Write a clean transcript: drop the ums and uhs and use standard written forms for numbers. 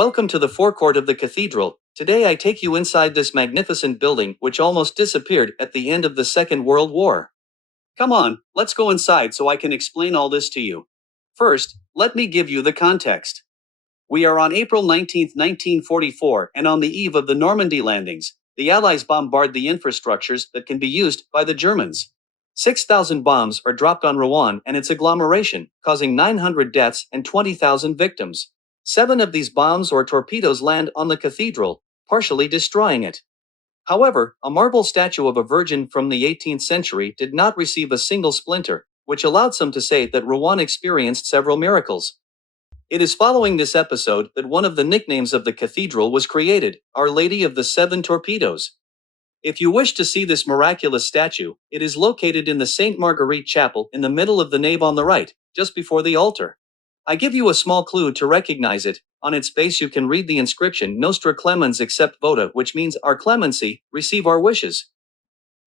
Welcome to the forecourt of the cathedral. Today I take you inside this magnificent building which almost disappeared at the end of the Second World War. Come on, let's go inside so I can explain all this to you. First, let me give you the context. We are on April 19th, 1944, and on the eve of the Normandy landings, the Allies bombard the infrastructures that can be used by the Germans. 6,000 bombs are dropped on Rouen and its agglomeration, causing 900 deaths and 20,000 victims. 7 of these bombs or torpedoes land on the cathedral, partially destroying it. However, a marble statue of a virgin from the 18th century did not receive a single splinter, which allowed some to say that Rouen experienced several miracles. It is following this episode that one of the nicknames of the cathedral was created, Our Lady of the Seven Torpedoes. If you wish to see this miraculous statue, it is located in the Sainte Marguerite Chapel in the middle of the nave on the right, just before the altar. I give you a small clue to recognize it. On its base you can read the inscription Nostra Clemens Accept Vota, which means Our Clemency, receive our wishes.